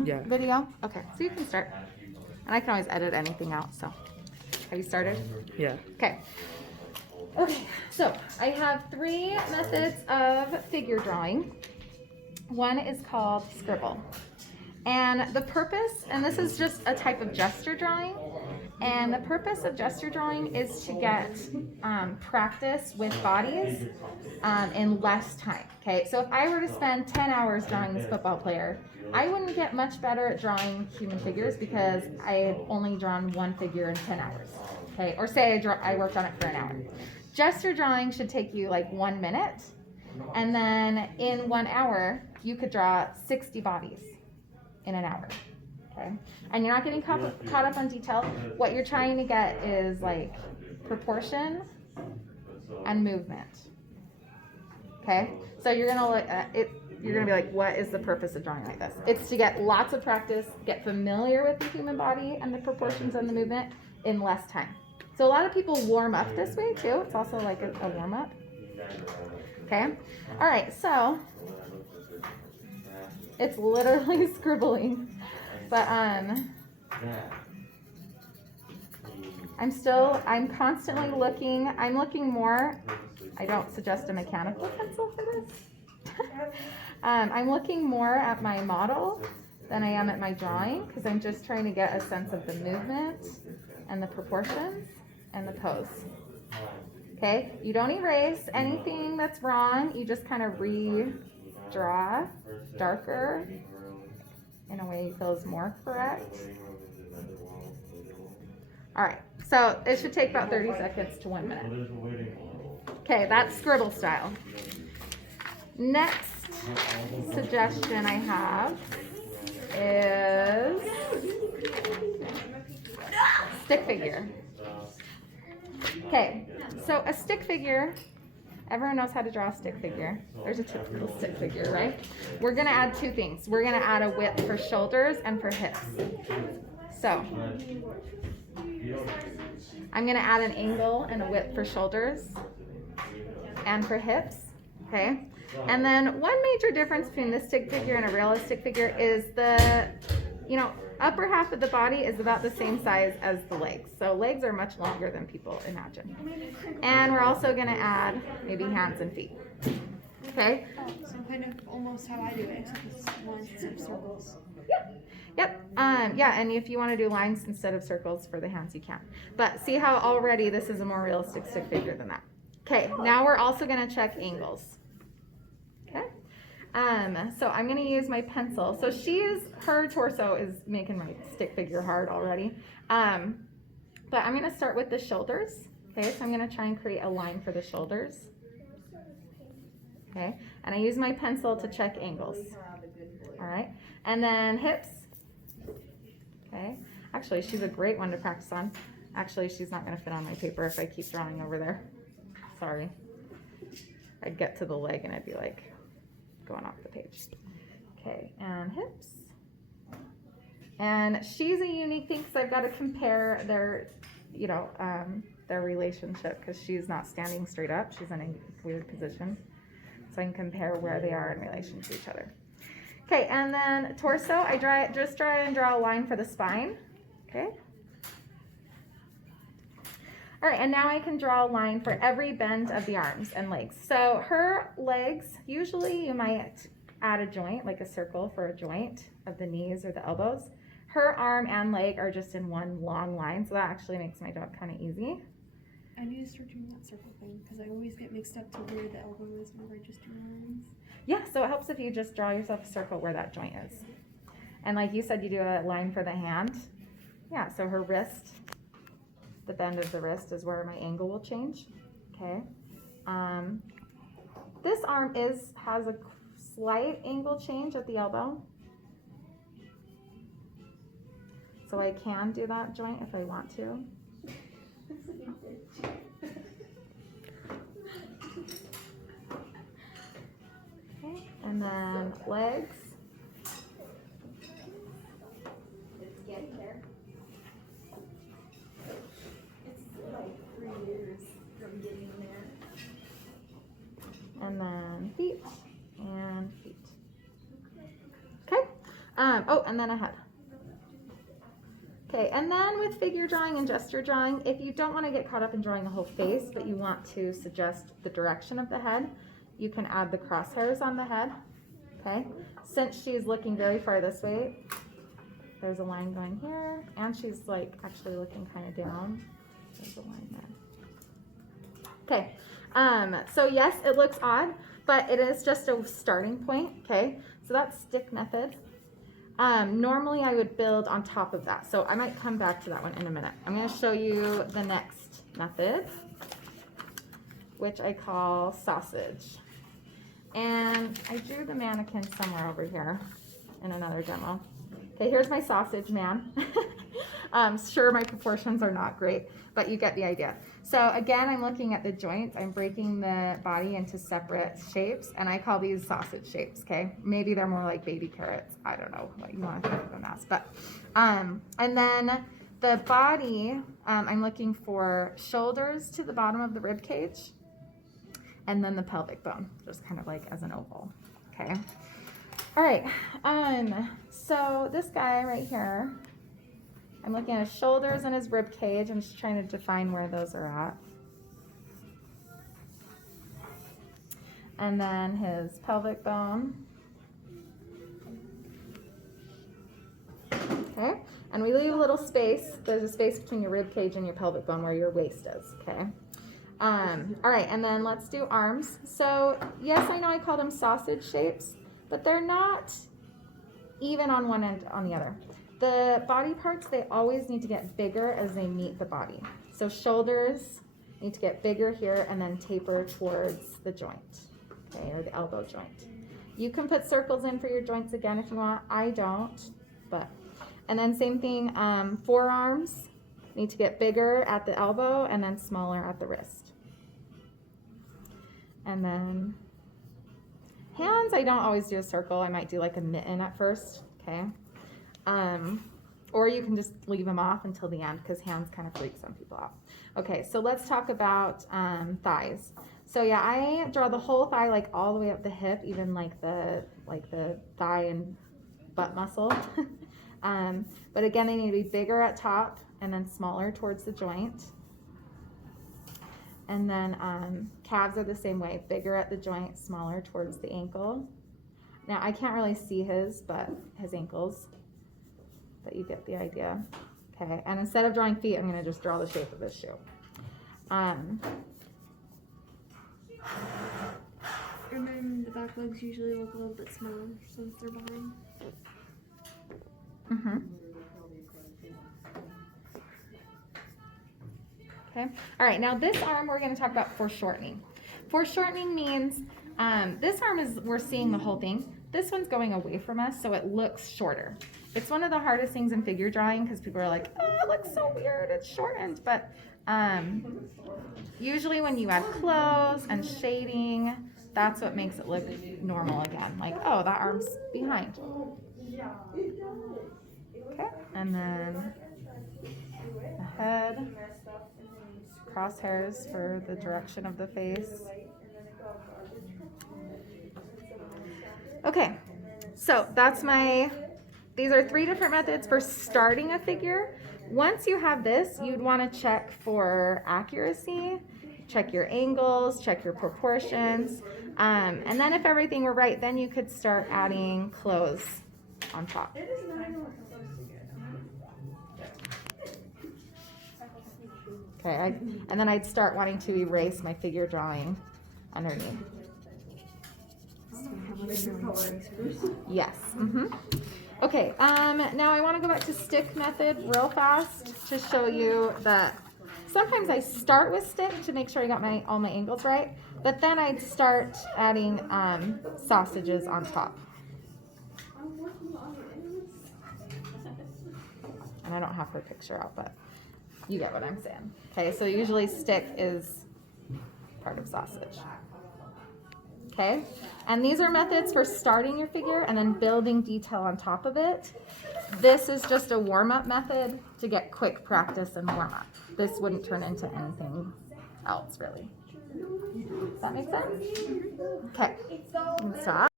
on Yeah. video? Okay, so you can start. And I can always edit anything out, so. Have you started? Yeah. Okay. Okay, so I have 3 methods of figure drawing. One is called scribble. And the purpose, and this is just a type of gesture drawing, and the purpose of gesture drawing is to get practice with bodies in less time. Okay, so if I were to spend 10 hours drawing this football player, I wouldn't get much better at drawing human figures because I had only drawn one figure in 10 hours. Okay, or say I worked on it for an hour. Gesture drawing should take you like 1 minute, and then in 1 hour, you could draw 60 bodies in an hour. Okay, and you're not getting caught up on detail. What you're trying to get is like proportion and movement. Okay, so you're gonna look at it. You're gonna be like, what is the purpose of drawing like this? It's to get lots of practice, get familiar with the human body and the proportions and the movement in less time. So a lot of people warm up this way too. It's also like a warm up. Okay, all right, so it's literally scribbling. But I'm constantly looking. I'm looking more. I don't suggest a mechanical pencil for this. I'm looking more at my model than I am at my drawing because I'm just trying to get a sense of the movement and the proportions and the pose. Okay, you don't erase anything that's wrong. You just kind of redraw darker in a way you feel is more correct. All right, so it should take about 30 seconds to 1 minute. Okay, that's scribble style. Next suggestion I have is stick figure. Okay, so a stick figure, everyone knows how to draw a stick figure. There's a typical stick figure, right? We're gonna add 2 things. We're gonna add a width for shoulders and for hips. So, I'm gonna add an angle and a width for shoulders and for hips, okay? And then one major difference between this stick figure and a realistic figure is the, upper half of the body is about the same size as the legs. So legs are much longer than people imagine. And we're also gonna add maybe hands and feet. Okay? So kind of almost how I do it, except it's lines instead of circles. Yep. Yeah, and if you want to do lines instead of circles for the hands, you can. But see how already this is a more realistic stick figure than that. Okay, now we're also gonna check angles. Okay? So I'm gonna use my pencil. So her torso is making my stick figure hard already. But I'm gonna start with the shoulders. Okay, so I'm gonna try and create a line for the shoulders. Okay, and I use my pencil to check angles. All right, and then hips. Okay, actually she's a great one to practice on. Actually, she's not gonna fit on my paper if I keep drawing over there. Sorry. I'd get to the leg and I'd be like going off the page. Okay, and hips. And she's a unique thing because I've got to compare their relationship because she's not standing straight up. She's in a weird position. So I can compare where they are in relation to each other. Okay, and then torso, I just try and draw a line for the spine. Okay. All right, and now I can draw a line for every bend of the arms and legs. So her legs, usually you might add a joint, like a circle for a joint of the knees or the elbows. Her arm and leg are just in one long line, so that actually makes my job kind of easy. I need to start doing that circle thing because I always get mixed up to where the elbow is whenever I just do lines. Yeah, so it helps if you just draw yourself a circle where that joint is. And like you said, you do a line for the hand. Yeah, so her wrist, the bend of the wrist is where my angle will change. Okay. This arm has a slight angle change at the elbow. So I can do that joint if I want to. Okay, and then legs. It's getting there. It's like 3 years from getting there. And then feet and feet. Okay. Oh, and then a head. Okay, and then with figure drawing and gesture drawing, if you don't want to get caught up in drawing the whole face, but you want to suggest the direction of the head, you can add the crosshairs on the head. Okay, since she's looking very far this way, there's a line going here, and she's like actually looking kind of down. There's a line there. Okay, so yes, it looks odd, but it is just a starting point. Okay, so that's stick method. Normally I would build on top of that, so I might come back to that one in a minute. I'm going to show you the next method, which I call sausage. And I drew the mannequin somewhere over here in another demo. Okay, here's my sausage man. Sure, my proportions are not great, but you get the idea. So again, I'm looking at the joints. I'm breaking the body into separate shapes, and I call these sausage shapes, okay? Maybe they're more like baby carrots. I don't know what you want to think of them as. But, and then the body, I'm looking for shoulders to the bottom of the rib cage, and then the pelvic bone, just kind of like as an oval, okay? All right, so this guy right here, I'm looking at his shoulders and his rib cage. I'm just trying to define where those are at. And then his pelvic bone. Okay, and we leave a little space. There's a space between your rib cage and your pelvic bone where your waist is, okay? All right, and then let's do arms. So yes, I know I call them sausage shapes, but they're not even on one end on the other. The body parts, they always need to get bigger as they meet the body. So shoulders need to get bigger here and then taper towards the joint, okay, or the elbow joint. You can put circles in for your joints again if you want. I don't, but. And then same thing, forearms need to get bigger at the elbow and then smaller at the wrist. And then hands, I don't always do a circle. I might do like a mitten at first, okay? Or you can just leave them off until the end because hands kind of freak some people out. Okay, so let's talk about thighs. So yeah, I draw the whole thigh like all the way up the hip, even like the thigh and butt muscle. But again, they need to be bigger at top and then smaller towards the joint. And then calves are the same way, bigger at the joint, smaller towards the ankle. Now I can't really see his ankles, but you get the idea. Okay, and instead of drawing feet, I'm going to just draw the shape of this shoe. And then the back legs usually look a little bit smaller since they're behind. Mm-hmm. Okay. All right. Now this arm we're going to talk about foreshortening. Foreshortening means this arm is, we're seeing the whole thing. This one's going away from us, so it looks shorter. It's one of the hardest things in figure drawing because people are like, oh, it looks so weird, it's shortened. But usually when you add clothes and shading, that's what makes it look normal again. Like, oh, that arm's behind. Okay, and then the head, crosshairs for the direction of the face. Okay, so that's these are 3 different methods for starting a figure. Once you have this, you'd want to check for accuracy, check your angles, check your proportions, and then if everything were right, then you could start adding clothes on top. Okay, and then I'd start wanting to erase my figure drawing underneath. Yes. Mm-hmm. Okay, now I want to go back to stick method real fast to show you that sometimes I start with stick to make sure I got all my angles right, but then I'd start adding sausages on top. And I don't have her picture out, but you get what I'm saying. Okay, so usually stick is part of sausage. Okay, and these are methods for starting your figure and then building detail on top of it. This is just a warm-up method to get quick practice and warm-up. This wouldn't turn into anything else, really. Does that make sense? Okay, stop.